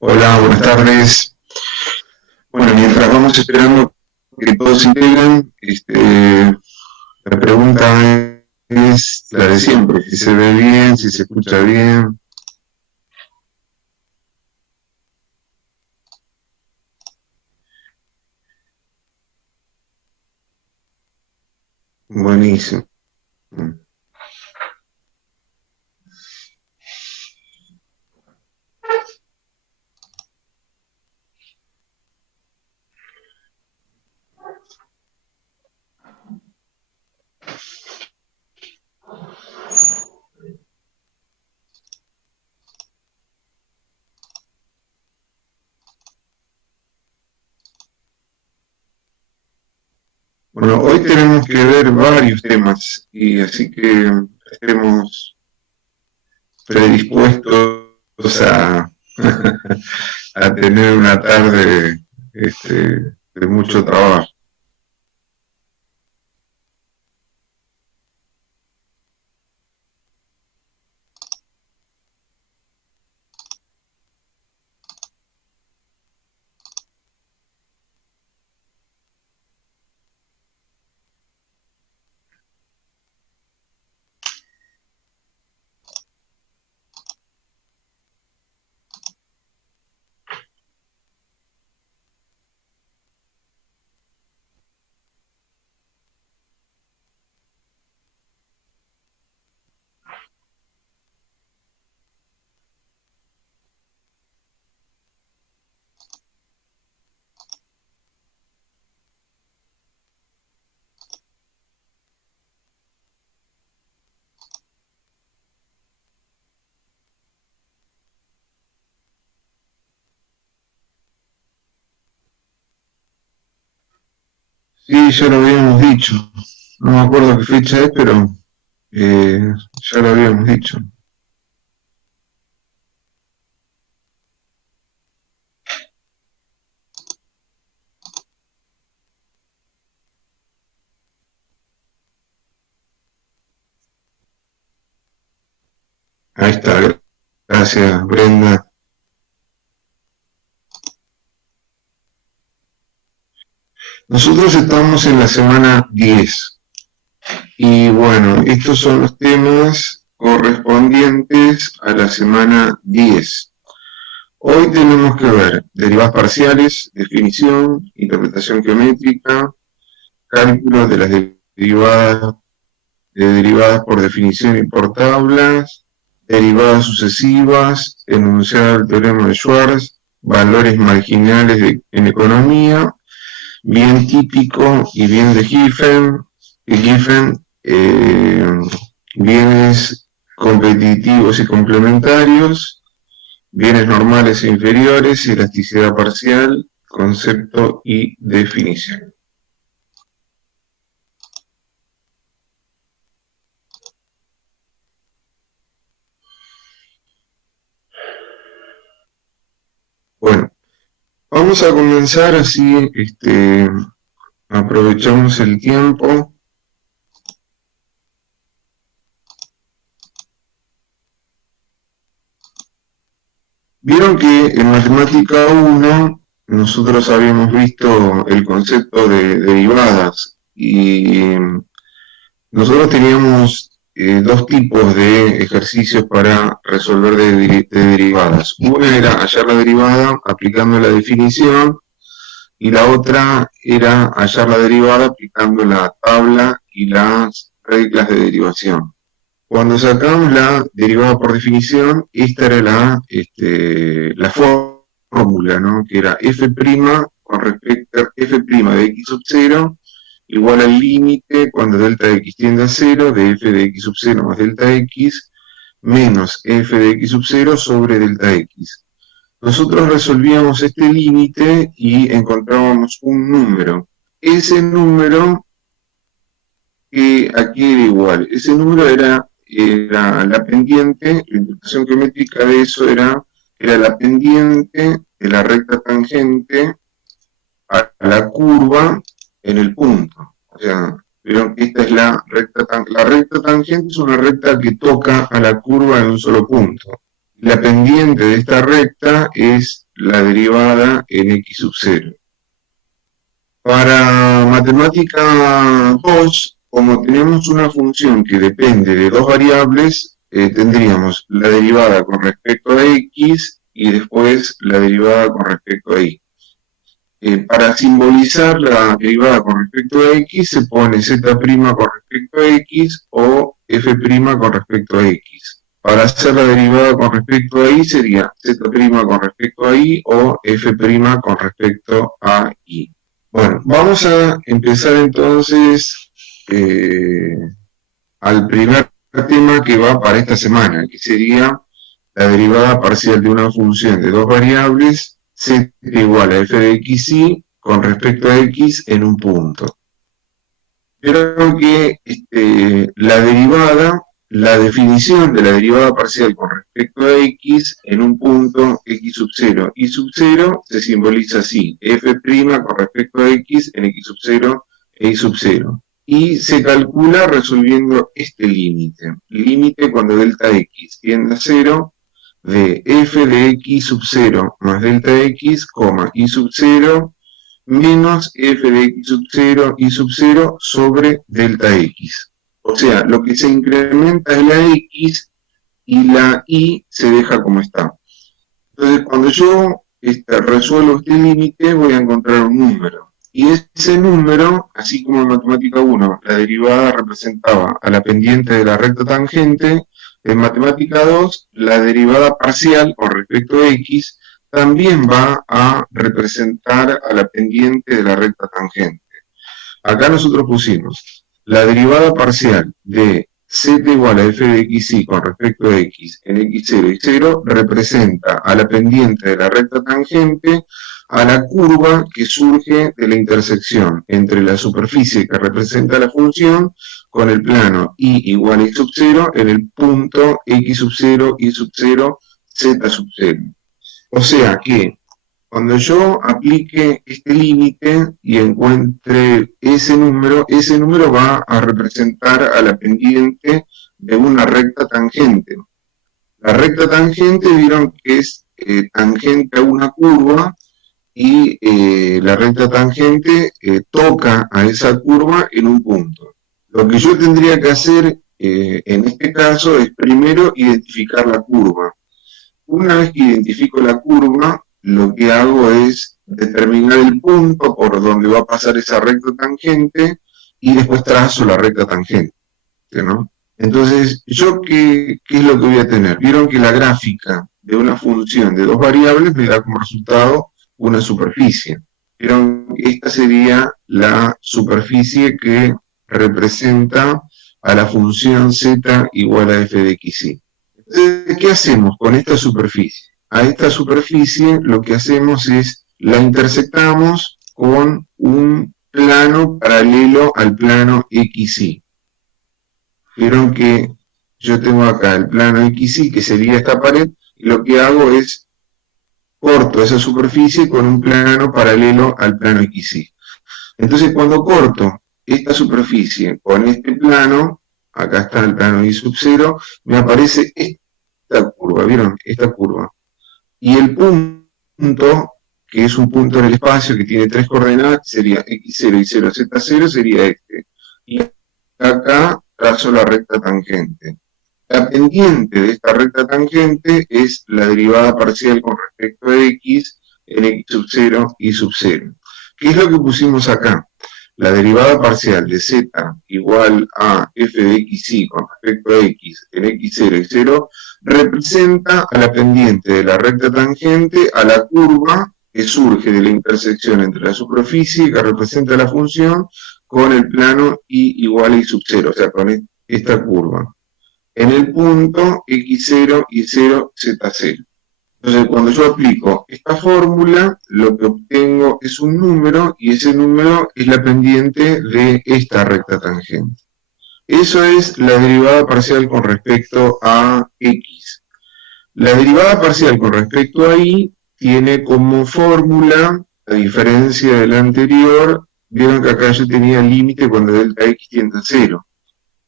Hola, buenas tardes. Bueno, mientras vamos esperando que todos se integren, la pregunta es la de siempre, si se ve bien, si se escucha bien. Buenísimo. Bueno, hoy tenemos que ver varios temas y así que estemos predispuestos a, a tener una tarde de mucho trabajo. Sí, ya lo habíamos dicho. No me acuerdo qué fecha es, pero ya lo habíamos dicho. Ahí está, gracias Brenda. Nosotros estamos en la semana 10 y bueno, estos son los temas correspondientes a la semana 10. Hoy tenemos que ver derivadas parciales, definición, interpretación geométrica, cálculo de las derivadas por definición y por tablas, derivadas sucesivas, enunciado del teorema de Schwarz, valores marginales en economía, bien típico y bien de Giffen, bienes competitivos y complementarios, bienes normales e inferiores, elasticidad parcial, concepto y definición. Bueno, vamos a comenzar así, aprovechamos el tiempo. Vieron que en matemática 1 nosotros habíamos visto el concepto de derivadas y nosotros teníamos dos tipos de ejercicios para resolver de derivadas. Una era hallar la derivada aplicando la definición y la otra era hallar la derivada aplicando la tabla y las reglas de derivación. Cuando sacamos la derivada por definición, esta era la fórmula, ¿no? Que era f' con respecto a f' de x sub 0 igual al límite cuando delta de x tiende a 0 de f de x sub 0 más delta x menos f de x sub 0 sobre delta x. Nosotros resolvíamos este límite y encontrábamos un número. Ese número que aquí era igual. Ese número era la pendiente, la interpretación geométrica de eso era la pendiente de la recta tangente a la curva en el punto. O sea, vieron que esta es la recta tangente es una recta que toca a la curva en un solo punto. La pendiente de esta recta es la derivada en x sub 0. Para matemática 2, como tenemos una función que depende de dos variables, tendríamos la derivada con respecto a x y después la derivada con respecto a y. Para simbolizar la derivada con respecto a x se pone z' con respecto a x o f' con respecto a x. Para hacer la derivada con respecto a y sería z' con respecto a y o f' con respecto a y. Bueno, vamos a empezar entonces al primer tema que va para esta semana, que sería la derivada parcial de una función de dos variables, z igual a f de xy con respecto a x en un punto. Pero que la derivada, la definición de la derivada parcial con respecto a x en un punto x sub 0 y sub 0 se simboliza así, f' con respecto a x en x sub 0 e y sub 0. Y se calcula resolviendo este límite. Límite cuando delta x tiende a 0 de f de x sub 0 más delta x, y sub 0 menos f de x sub 0 y sub 0 sobre delta x. O sea, lo que se incrementa es la x y la y se deja como está. Entonces, cuando yo resuelvo este límite, voy a encontrar un número. Y ese número, así como en matemática 1, la derivada representaba a la pendiente de la recta tangente, en matemática 2, la derivada parcial con respecto a x también va a representar a la pendiente de la recta tangente. Acá nosotros pusimos la derivada parcial de z igual a f de xy con respecto a x en x0 y 0 representa a la pendiente de la recta tangente a la curva que surge de la intersección entre la superficie que representa la función con el plano y igual a x sub 0 en el punto x sub 0, y sub 0, z sub 0. O sea que cuando yo aplique este límite y encuentre ese número va a representar a la pendiente de una recta tangente. La recta tangente vieron que es tangente a una curva y la recta tangente toca a esa curva en un punto. Lo que yo tendría que hacer en este caso es primero identificar la curva. Una vez que identifico la curva, lo que hago es determinar el punto por donde va a pasar esa recta tangente y después trazo la recta tangente, ¿no? Entonces, ¿yo qué es lo que voy a tener? Vieron que la gráfica de una función de dos variables me da como resultado una superficie. Vieron que esta sería la superficie que representa a la función z igual a f de xy. Entonces, ¿qué hacemos con esta superficie? A esta superficie lo que hacemos es la intersectamos con un plano paralelo al plano XY. Vieron que yo tengo acá el plano XY, que sería esta pared, y lo que hago es corto esa superficie con un plano paralelo al plano XY. Entonces, cuando corto esta superficie con este plano, acá está el plano y sub 0, me aparece esta curva, ¿vieron? Esta curva. Y el punto, que es un punto en el espacio que tiene tres coordenadas, sería x0 y 0, z0, sería este. Y acá trazo la recta tangente. La pendiente de esta recta tangente es la derivada parcial con respecto a x en x sub 0 y sub 0. ¿Qué es lo que pusimos acá? La derivada parcial de z igual a f de xy con respecto a x en x0 y 0 representa a la pendiente de la recta tangente a la curva que surge de la intersección entre la superficie que representa la función con el plano y igual a y sub 0, o sea, con esta curva. En el punto x0 y 0, z0. Entonces, cuando yo aplico esta fórmula, lo que obtengo es un número, y ese número es la pendiente de esta recta tangente. Eso es la derivada parcial con respecto a x. La derivada parcial con respecto a y tiene como fórmula, a diferencia de la anterior, vieron que acá yo tenía límite cuando delta x tiende a 0.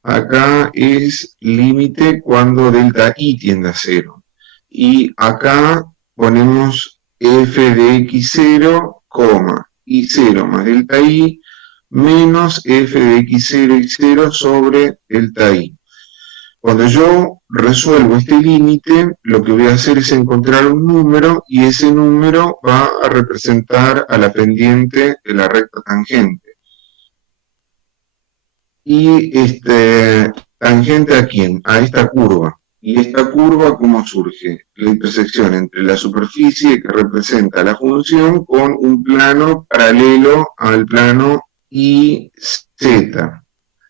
Acá es límite cuando delta y tiende a 0. Y acá ponemos f de x0, y0 más delta y, menos f de x0, y0 sobre delta y. Cuando yo resuelvo este límite, lo que voy a hacer es encontrar un número, y ese número va a representar a la pendiente de la recta tangente. Y tangente ¿a quién? A esta curva. ¿Y esta curva cómo surge? La intersección entre la superficie que representa la función con un plano paralelo al plano IZ.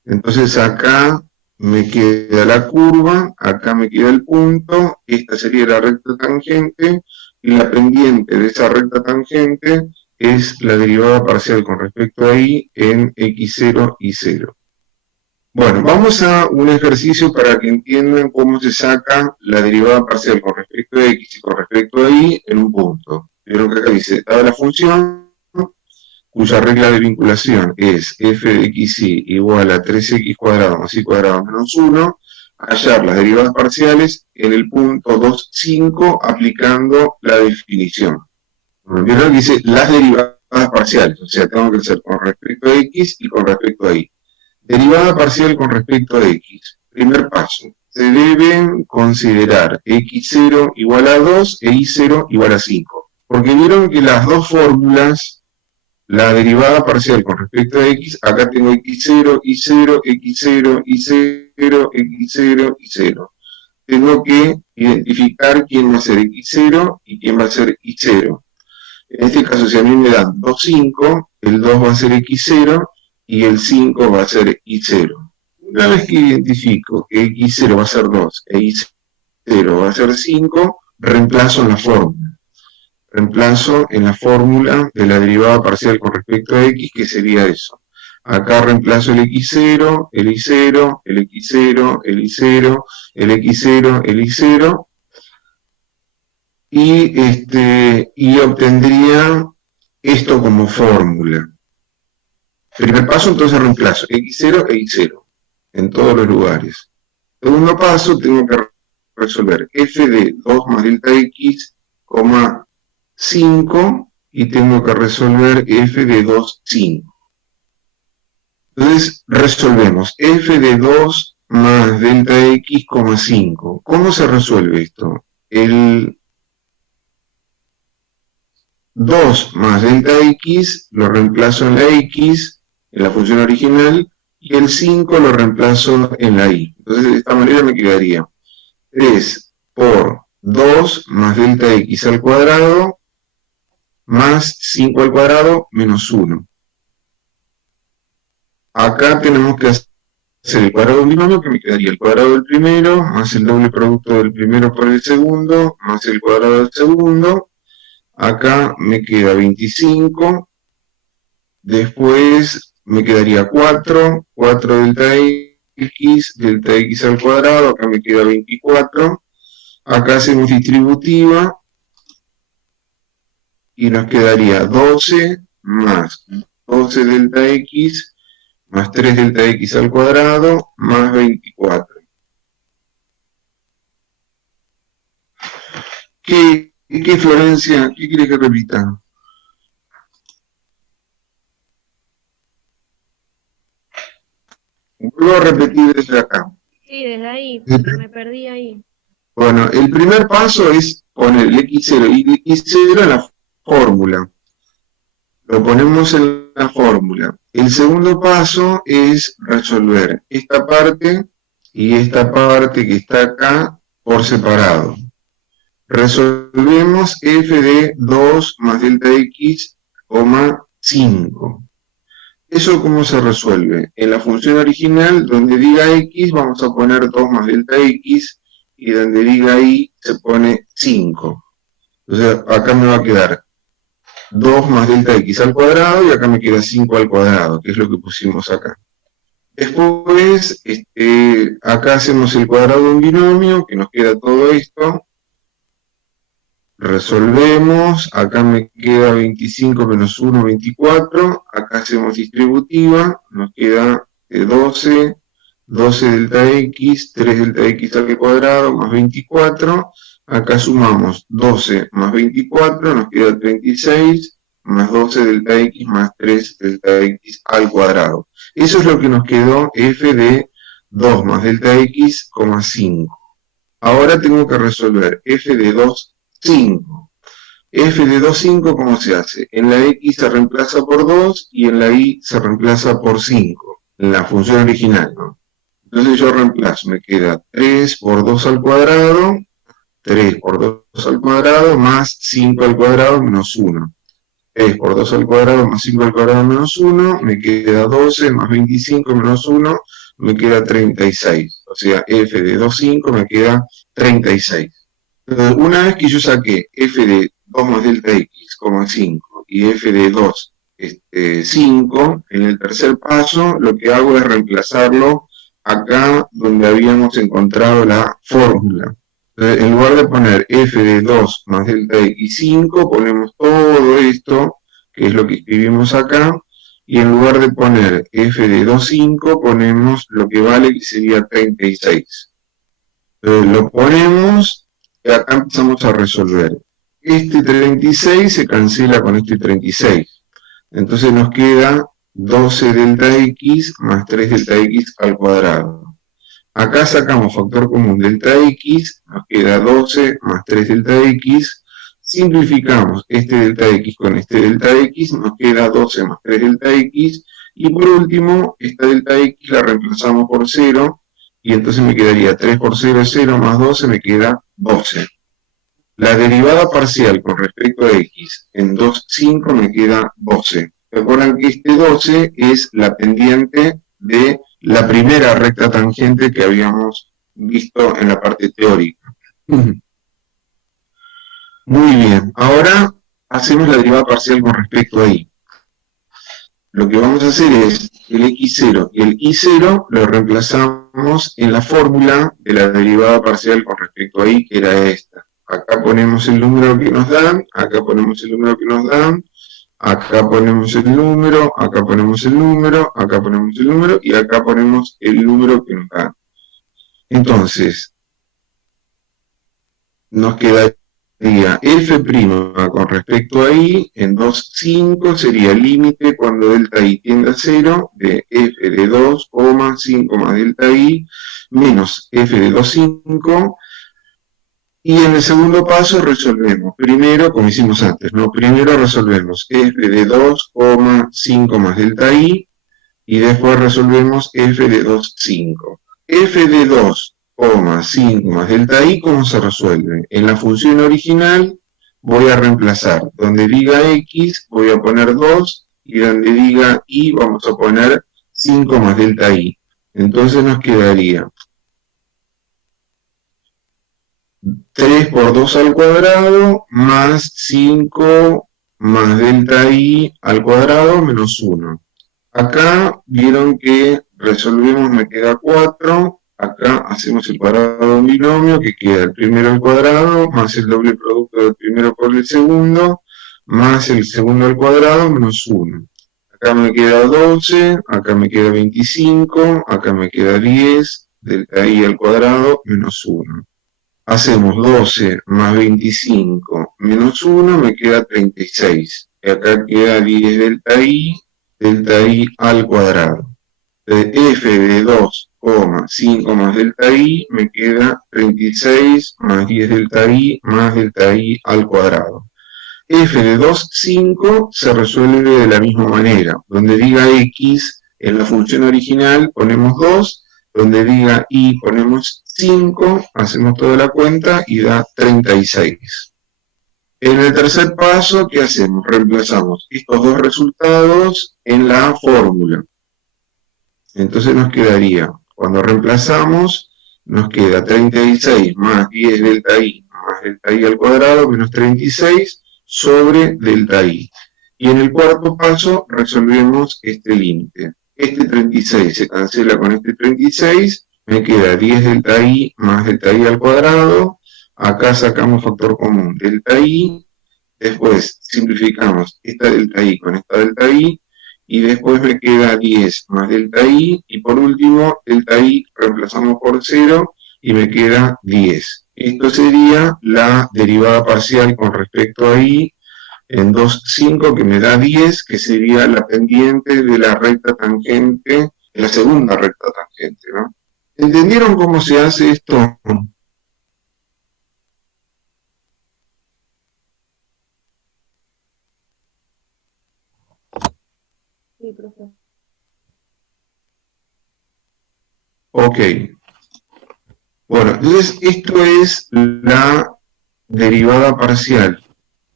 Entonces acá me queda la curva, acá me queda el punto, esta sería la recta tangente, y la pendiente de esa recta tangente es la derivada parcial con respecto a y en x0 y 0. Bueno, vamos a un ejercicio para que entiendan cómo se saca la derivada parcial con respecto a x y con respecto a y en un punto. Vieron que acá dice, dada la función cuya regla de vinculación es f de xy igual a 3x cuadrado más y cuadrado menos 1, hallar las derivadas parciales en el punto 2,5 aplicando la definición. Vieron que dice las derivadas parciales, o sea, tengo que hacer con respecto a x y con respecto a y. Derivada parcial con respecto a x. Primer paso. Se deben considerar x0 igual a 2 e y0 igual a 5. Porque vieron que las dos fórmulas, la derivada parcial con respecto a x, acá tengo x0, y0, x0, y0, x0, y0. Tengo que identificar quién va a ser x0 y quién va a ser y0. En este caso, si a mí me dan 2, 5, el 2 va a ser x0 y el 5 va a ser y0. Una vez que identifico que x0 va a ser 2 e y0 va a ser 5, reemplazo en la fórmula. Reemplazo en la fórmula de la derivada parcial con respecto a x, que sería eso. Acá reemplazo el x0, el y0, el x0, el y0, el x0, el y0, y obtendría esto como fórmula. Primer paso, entonces reemplazo x0 e y0 en todos los lugares. Segundo paso, tengo que resolver f de 2 más delta x, 5, y tengo que resolver f de 2, 5. Entonces, resolvemos f de 2 más delta x, 5. ¿Cómo se resuelve esto? El 2 más delta x lo reemplazo en la x, en la función original, y el 5 lo reemplazo en la y. Entonces, de esta manera me quedaría 3 por 2 más delta x al cuadrado más 5 al cuadrado menos 1. Acá tenemos que hacer el cuadrado de un binomio, que me quedaría el cuadrado del primero más el doble producto del primero por el segundo más el cuadrado del segundo. Acá me queda 25, después me quedaría 4 delta x al cuadrado, acá me queda 24, acá hacemos distributiva y nos quedaría 12 más 12 delta x más 3 delta x al cuadrado más 24. ¿Qué Florencia? ¿Qué quieres que repita? Vuelvo a repetir desde acá. Sí, desde ahí, porque me perdí ahí. Bueno, el primer paso es poner el x0 y y0 en la fórmula. Lo ponemos en la fórmula. El segundo paso es resolver esta parte y esta parte que está acá por separado. Resolvemos f de 2 más delta x, 5. ¿Eso cómo se resuelve? En la función original, donde diga x, vamos a poner 2 más delta x, y donde diga y, se pone 5. Entonces, acá me va a quedar 2 más delta x al cuadrado, y acá me queda 5 al cuadrado, que es lo que pusimos acá. Después, acá hacemos el cuadrado de un binomio, que nos queda todo esto. Resolvemos, acá me queda 25 menos 1, 24, acá hacemos distributiva, nos queda 12 delta x, 3 delta x al cuadrado, más 24, Acá sumamos 12 más 24, nos queda 36, más 12 delta x más 3 delta x al cuadrado. Eso es lo que nos quedó f de 2 más delta x, 5. Ahora tengo que resolver f de 2, 5. F de 2, 5, ¿cómo se hace? En la x se reemplaza por 2 y en la y se reemplaza por 5, en la función original, ¿no? Entonces yo reemplazo, me queda 3 por 2 al cuadrado, 3 por 2 al cuadrado más 5 al cuadrado menos 1. 3 por 2 al cuadrado más 5 al cuadrado menos 1, me queda 12 más 25 menos 1, me queda 36. O sea, f de 2, 5 me queda 36. Entonces, una vez que yo saqué f de 2 más delta x, 5, y f de 2, 5, en el tercer paso lo que hago es reemplazarlo acá donde habíamos encontrado la fórmula. Entonces, en lugar de poner f de 2 más delta x 5, ponemos todo esto, que es lo que escribimos acá, y en lugar de poner f de 2, 5, ponemos lo que vale, que sería 36. Entonces, lo ponemos y acá empezamos a resolver. Este 36 se cancela con este 36. Entonces nos queda 12 delta x más 3 delta x al cuadrado. Acá sacamos factor común delta x, nos queda 12 más 3 delta x, simplificamos este delta x con este delta x, nos queda 12 más 3 delta x, y por último, esta delta x la reemplazamos por 0, y entonces me quedaría 3 por 0 es 0, más 12 me queda 12. La derivada parcial con respecto a x en 2, 5 me queda 12. Recuerden que este 12 es la pendiente de la primera recta tangente que habíamos visto en la parte teórica. Muy bien, ahora hacemos la derivada parcial con respecto a y. Lo que vamos a hacer es el x0 y el y0 lo reemplazamos en la fórmula de la derivada parcial con respecto a y, que era esta. Acá ponemos el número que nos dan, acá ponemos el número que nos dan, acá ponemos el número, acá ponemos el número, acá ponemos el número y acá ponemos el número que nos dan. Entonces, nos quedaría f' con respecto a y en 2, 5 sería el límite cuando delta y tiende a 0 de f de 2, 5 más delta y menos f de 2, 5. Y en el segundo paso resolvemos, primero, como hicimos antes, ¿no? Primero resolvemos f de 2, 5 más delta y después resolvemos f de 2, 5. f de 2, 5 más delta y, ¿cómo se resuelve? En la función original voy a reemplazar, donde diga x voy a poner 2 y donde diga y vamos a poner 5 más delta y. Entonces nos quedaría 3 por 2 al cuadrado más 5 más delta y al cuadrado menos 1. Acá vieron que resolvemos, me queda 4. Acá hacemos el cuadrado de un binomio que queda el primero al cuadrado más el doble producto del primero por el segundo más el segundo al cuadrado menos 1. Acá me queda 12, acá me queda 25, acá me queda 10, delta y al cuadrado menos 1. Hacemos 12 más 25 menos 1, me queda 36. Y acá queda 10 delta y al cuadrado. De f de 2, 5 más delta y me queda 36 más 10 delta y al cuadrado. F de 2, 5 se resuelve de la misma manera. Donde diga x en la función original ponemos 2, donde diga y ponemos 5, hacemos toda la cuenta y da 36. En el tercer paso, ¿qué hacemos? Reemplazamos estos dos resultados en la fórmula. Entonces nos quedaría, cuando reemplazamos, nos queda 36 más 10 delta y más delta y al cuadrado menos 36 sobre delta y. Y en el cuarto paso resolvemos este límite. Este 36 se cancela con este 36, me queda 10 delta y más delta y al cuadrado. Acá sacamos factor común delta y, después simplificamos esta delta y con esta delta y después me queda 10 más delta y por último delta y reemplazamos por 0 y me queda 10. Esto sería la derivada parcial con respecto a y en 2,5 que me da 10, que sería la pendiente de la recta tangente, de la segunda recta tangente, ¿no? ¿Entendieron cómo se hace esto? Sí, profe. Ok. Bueno, entonces esto es la derivada parcial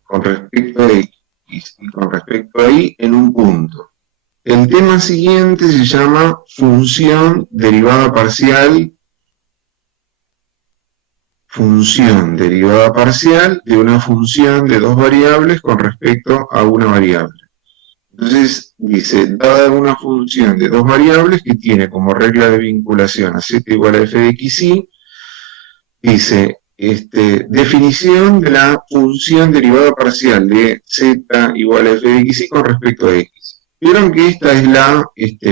con respecto a x y con respecto a y en un punto. El tema siguiente se llama función derivada parcial de una función de dos variables con respecto a una variable. Entonces dice, dada una función de dos variables que tiene como regla de vinculación a z igual a f de x y, dice, definición de la función derivada parcial de z igual a f de x y con respecto a x. Vieron que esta es la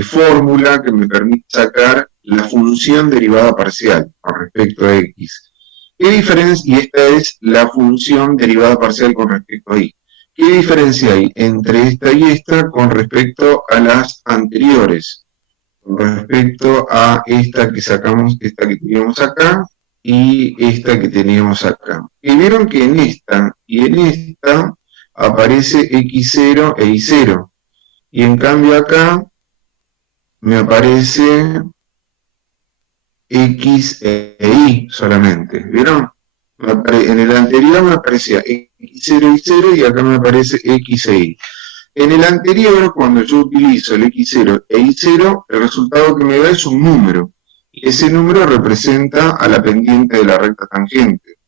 fórmula que me permite sacar la función derivada parcial con respecto a x. ¿Qué diferencia? Y esta es la función derivada parcial con respecto a y. ¿Qué diferencia hay entre esta y esta con respecto a las anteriores? Con respecto a esta que sacamos, esta que teníamos acá y esta que teníamos acá. Y vieron que en esta y en esta aparece x0 e y0. Y en cambio acá me aparece x e y solamente. ¿Vieron? En el anterior me aparecía x0 y 0 y acá me aparece x e y. En el anterior, cuando yo utilizo el x0 e y0, el resultado que me da es un número. Y ese número representa a la pendiente de la recta tangente.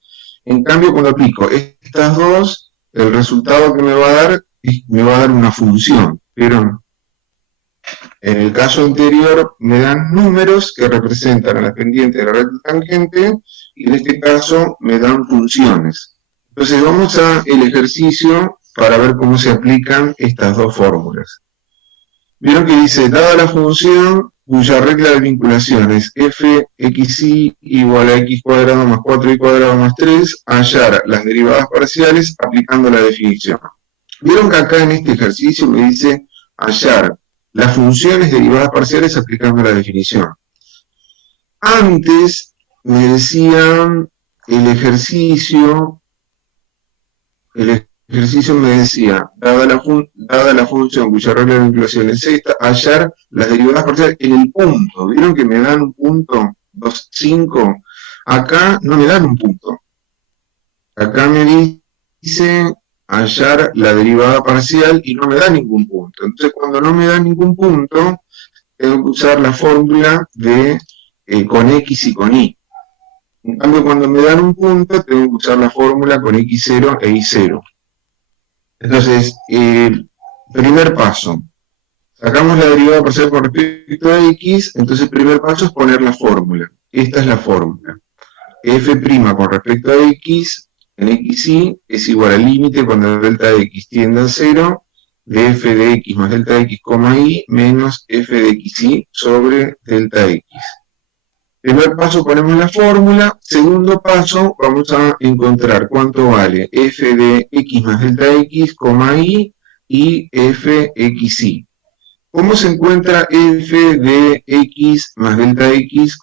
En cambio, cuando aplico estas dos, el resultado que me va a dar una función. ¿Vieron? En el caso anterior me dan números que representan a la pendiente de la recta tangente y en este caso me dan funciones. Entonces vamos a el ejercicio para ver cómo se aplican estas dos fórmulas. Vieron que dice, dada la función cuya regla de vinculación es fxy igual a x cuadrado más 4y cuadrado más 3, hallar las derivadas parciales aplicando la definición. Vieron que acá en este ejercicio me dice hallar las funciones derivadas parciales aplicando la definición. Antes me decían el ejercicio me decía, dada la función cuya regla de vinculación es esta, hallar las derivadas parciales en el punto. ¿Vieron que me dan un punto? 2, 5. Acá no me dan un punto. Acá me dice hallar la derivada parcial y no me da ningún punto. Entonces, cuando no me da ningún punto, tengo que usar la fórmula de con x y con y. En cambio, cuando me dan un punto, tengo que usar la fórmula con x0 e y0. Entonces, primer paso, sacamos la derivada parcial con respecto a x, entonces el primer paso es poner la fórmula. Esta es la fórmula. F' con respecto a x, en xy, es igual al límite cuando delta de x tiende a 0, de f de x más delta de x, y, menos f de xy sobre delta x. Primer paso ponemos la fórmula, segundo paso vamos a encontrar cuánto vale f de x más delta x, y fxy. ¿Cómo se encuentra f de x más delta x,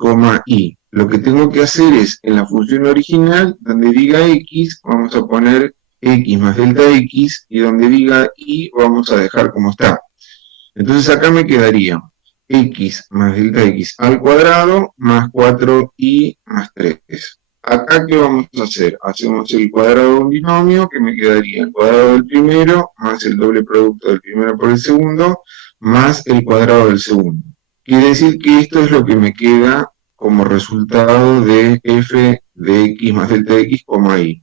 y? Lo que tengo que hacer es, en la función original, donde diga x, vamos a poner x más delta x, y donde diga y, vamos a dejar como está. Entonces acá me quedaría x más delta x al cuadrado más 4y más 3. Acá, ¿qué vamos a hacer? Hacemos el cuadrado de un binomio, que me quedaría el cuadrado del primero, más el doble producto del primero por el segundo, más el cuadrado del segundo. Quiere decir que esto es lo que me queda como resultado de f de x más delta de x, y.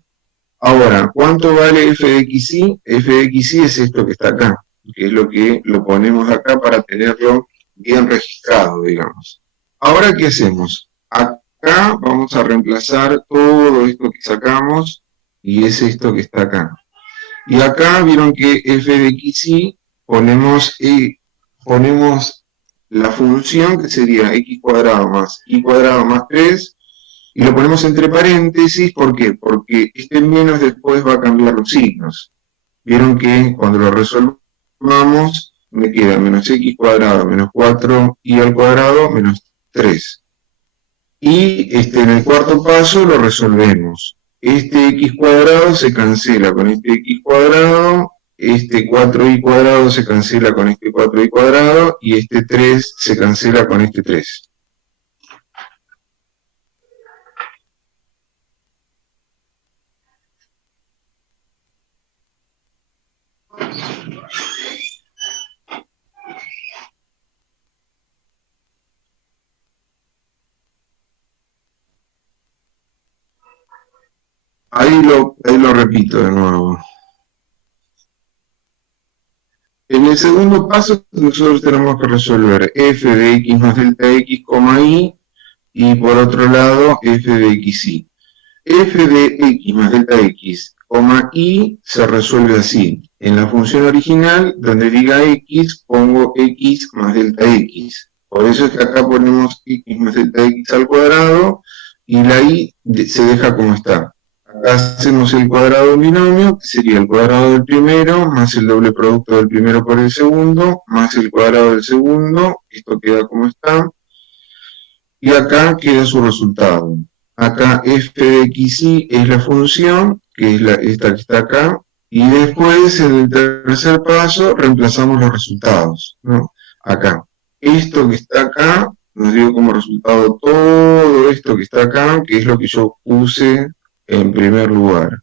Ahora, ¿cuánto vale f de xy? F de xy es esto que está acá, que es lo que lo ponemos acá para tenerlo bien registrado, digamos. Ahora, ¿qué hacemos? Acá vamos a reemplazar todo esto que sacamos y es esto que está acá. Y acá vieron que f de xy ponemos la función que sería x cuadrado más y cuadrado más 3 Y lo ponemos entre paréntesis, ¿por qué? Porque este menos después va a cambiar los signos. Vieron que cuando lo resolvamos me queda menos x cuadrado menos 4y al cuadrado menos 3. Y en el cuarto paso lo resolvemos. Este x cuadrado se cancela con este x cuadrado, este 4y cuadrado se cancela con este 4y cuadrado y este 3 se cancela con este 3. Ahí lo repito de nuevo. En el segundo paso nosotros tenemos que resolver f de x más delta x, y por otro lado f de xy. F de x más delta x, y se resuelve así. En la función original, donde diga x, pongo x más delta x. Por eso es que acá ponemos x más delta x al cuadrado y la y se deja como está. Acá hacemos el cuadrado del binomio, que sería el cuadrado del primero, más el doble producto del primero por el segundo, más el cuadrado del segundo, esto queda como está, y acá queda su resultado. Acá f de xy es la función, que es esta que está acá, y después en el tercer paso reemplazamos los resultados, ¿no? Acá. Esto que está acá nos dio como resultado todo esto que está acá, que es lo que yo puse en primer lugar.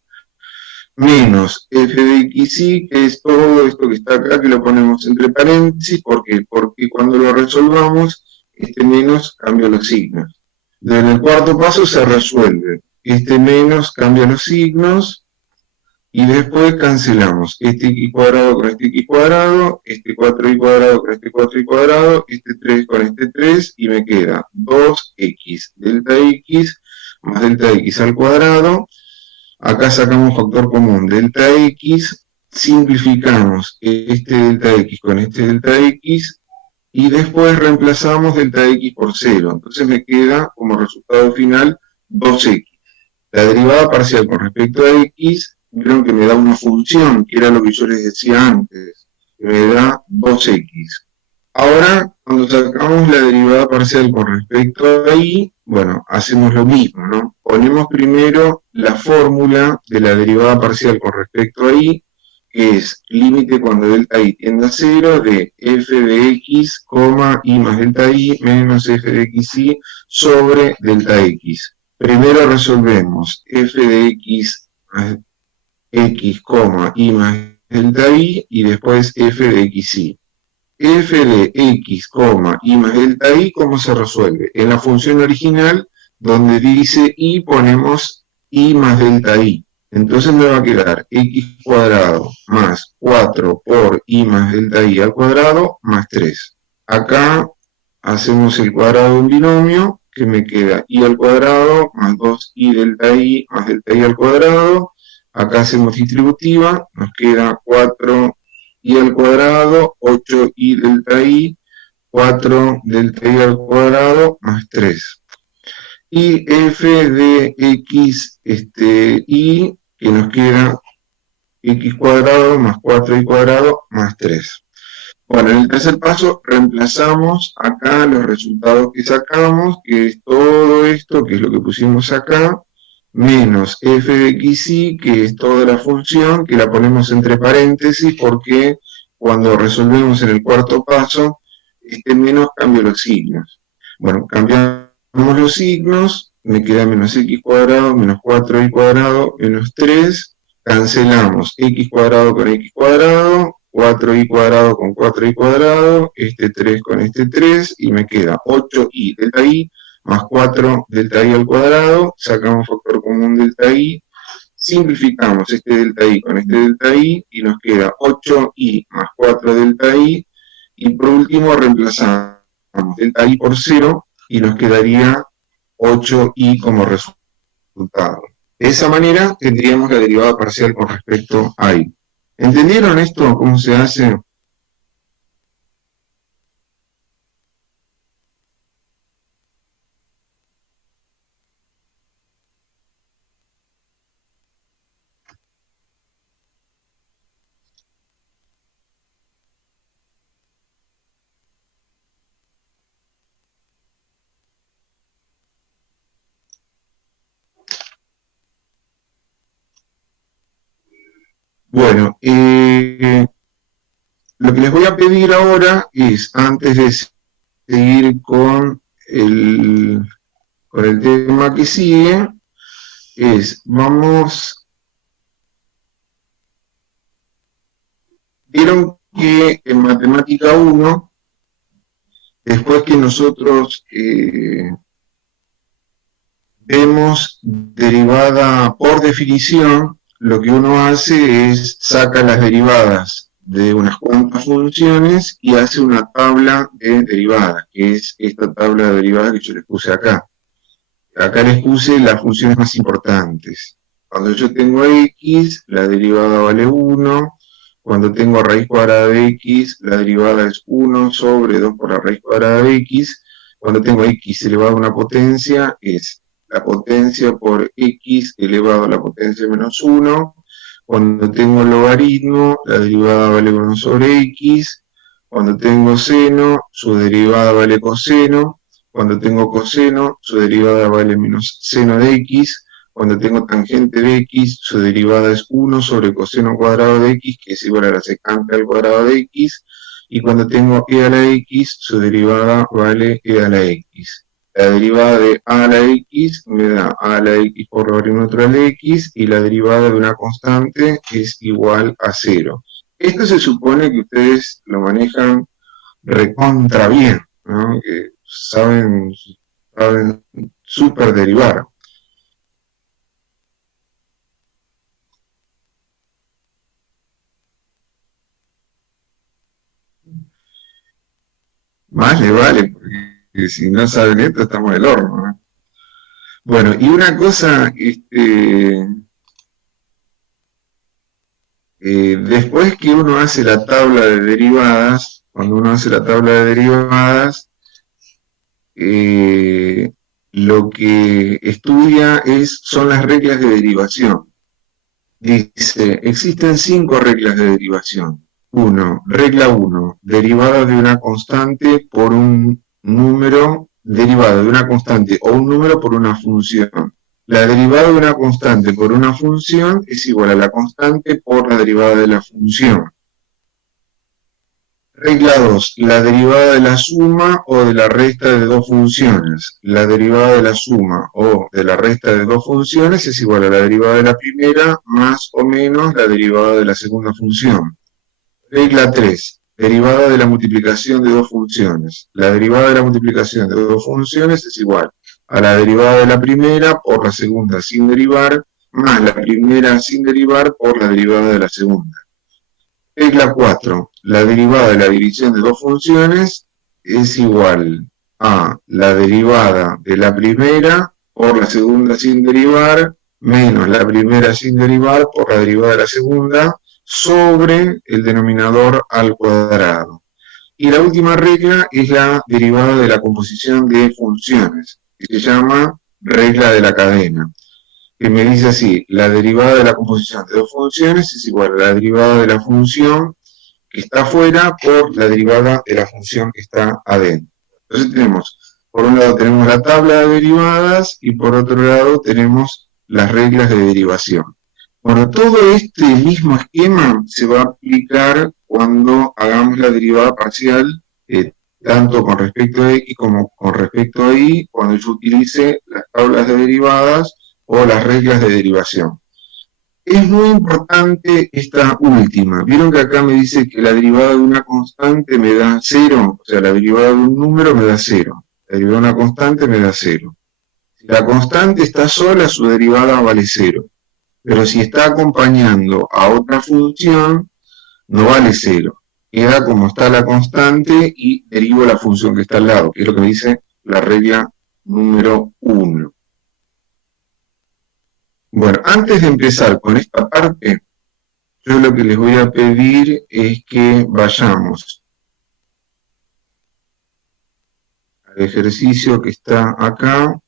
Menos f de xy, que es todo esto que está acá, que lo ponemos entre paréntesis, ¿por qué? Porque cuando lo resolvamos, este menos cambia los signos. En el cuarto paso se resuelve. Este menos cambia los signos y después cancelamos este x cuadrado con este x cuadrado, este 4y cuadrado con este 4y cuadrado, este 3 con este 3 y me queda 2x delta x más delta x al cuadrado. Acá sacamos factor común delta x, simplificamos este delta x con este delta x y después reemplazamos delta x por 0. Entonces me queda como resultado final 2x. La derivada parcial con respecto a x, vieron que me da una función, que era lo que yo les decía antes, que me da 2x. Ahora, cuando sacamos la derivada parcial con respecto a y, bueno, hacemos lo mismo, ¿no? Ponemos primero la fórmula de la derivada parcial con respecto a y, que es límite cuando delta y tiende a 0 de f de x, y más delta y menos f de xy sobre delta x. Primero resolvemos f de x más x, y más delta y después f de xy. F de x, y más delta y, ¿cómo se resuelve? En la función original, donde dice y, ponemos y más delta y. Entonces me va a quedar x cuadrado más 4 por y más delta y al cuadrado más 3. Acá hacemos el cuadrado de un binomio, que me queda y al cuadrado más 2y delta y más delta y al cuadrado. Acá hacemos distributiva, nos queda 4 y al cuadrado, 8y delta y, 4 delta y al cuadrado, más 3. Y f de x y, que nos queda x cuadrado más 4y cuadrado más 3. Bueno, en el tercer paso reemplazamos acá los resultados que sacamos, que es todo esto, que es lo que pusimos acá, menos f de xy, que es toda la función, que la ponemos entre paréntesis porque cuando resolvemos en el cuarto paso, este menos cambia los signos. Bueno, cambiamos los signos, me queda menos x cuadrado, menos 4y cuadrado, menos 3, cancelamos x cuadrado con x cuadrado, 4y cuadrado con 4y cuadrado, este 3 con este 3, y me queda 8y delta y más 4 delta y al cuadrado, sacamos factor común delta y, simplificamos este delta y con este delta y nos queda 8y más 4 delta y por último reemplazamos delta y por 0 y nos quedaría 8y como resultado. De esa manera tendríamos la derivada parcial con respecto a y. ¿Entendieron esto? ¿Cómo se hace? Bueno, lo que les voy a pedir ahora es, antes de seguir con el tema que sigue, vieron que en matemática uno, después que nosotros vemos derivada por definición, lo que uno hace es saca las derivadas de unas cuantas funciones y hace una tabla de derivadas, que es esta tabla de derivadas que yo les puse acá. Acá les puse las funciones más importantes. Cuando yo tengo x, la derivada vale 1. Cuando tengo raíz cuadrada de x, la derivada es 1 sobre 2 por la raíz cuadrada de x. Cuando tengo x elevado a una potencia, es la potencia por x elevado a la potencia menos 1. Cuando tengo logaritmo, la derivada vale 1 sobre x. Cuando tengo seno, su derivada vale coseno. Cuando tengo coseno, su derivada vale menos seno de x. Cuando tengo tangente de x, su derivada es 1 sobre coseno cuadrado de x, que es igual a la secante al cuadrado de x. Y cuando tengo e a la x, su derivada vale e a la x. La derivada de a a la x me da a la x por logaritmo natural de x, y la derivada de una constante es igual a 0. Esto se supone que ustedes lo manejan recontra bien, ¿no? Que saben súper derivar. Más le vale, porque si no saben esto estamos del horno, ¿no? Bueno, y una cosa, después que uno hace la tabla de derivadas, cuando uno hace la tabla de derivadas, eh, lo que estudia son las reglas de derivación. Dice, existen 5 reglas de derivación. Regla 1, derivada de una constante por un número, derivada de una constante o un número por una función. La derivada de una constante por una función es igual a la constante por la derivada de la función. Regla 2. La derivada de la suma o de la resta de dos funciones. La derivada de la suma o de la resta de dos funciones es igual a la derivada de la primera más o menos la derivada de la segunda función. Regla 3. Derivada de la multiplicación de dos funciones. La derivada de la multiplicación de dos funciones es igual a la derivada de la primera por la segunda sin derivar, más la primera sin derivar por la derivada de la segunda. Regla 4. La derivada de la división de dos funciones es igual a la derivada de la primera por la segunda sin derivar, menos la primera sin derivar por la derivada de la segunda, sobre el denominador al cuadrado. Y la última regla es la derivada de la composición de funciones, que se llama regla de la cadena, que me dice así: la derivada de la composición de dos funciones es igual a la derivada de la función que está afuera por la derivada de la función que está adentro. Entonces por un lado tenemos la tabla de derivadas y por otro lado tenemos las reglas de derivación. Bueno, todo este mismo esquema se va a aplicar cuando hagamos la derivada parcial, tanto con respecto a x como con respecto a y, cuando yo utilice las tablas de derivadas o las reglas de derivación. Es muy importante esta última. Vieron que acá me dice que la derivada de una constante me da 0, o sea, la derivada de un número me da 0. La derivada de una constante me da 0. Si la constante está sola, su derivada vale 0. Pero si está acompañando a otra función, no vale 0. Queda como está la constante y derivo la función que está al lado, que es lo que me dice la regla número 1. Bueno, antes de empezar con esta parte, yo lo que les voy a pedir es que vayamos al ejercicio que está acá.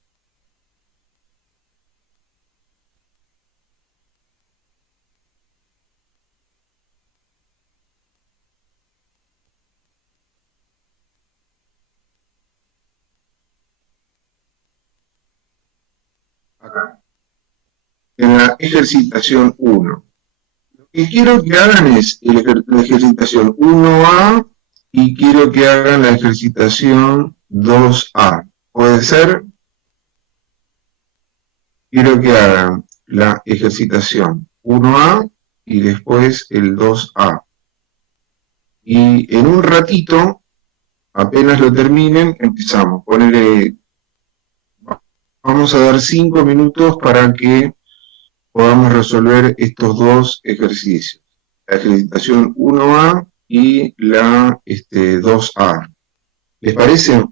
Acá. En la ejercitación 1. que quiero que hagan es la ejercitación 1A y quiero que hagan la ejercitación 2A. ¿Puede ser? Quiero que hagan la ejercitación 1A y después el 2A. Y en un ratito, apenas lo terminen, empezamos. Vamos a dar 5 minutos para que podamos resolver estos dos ejercicios. La ejercitación 1A y la 2A. ¿Les parece?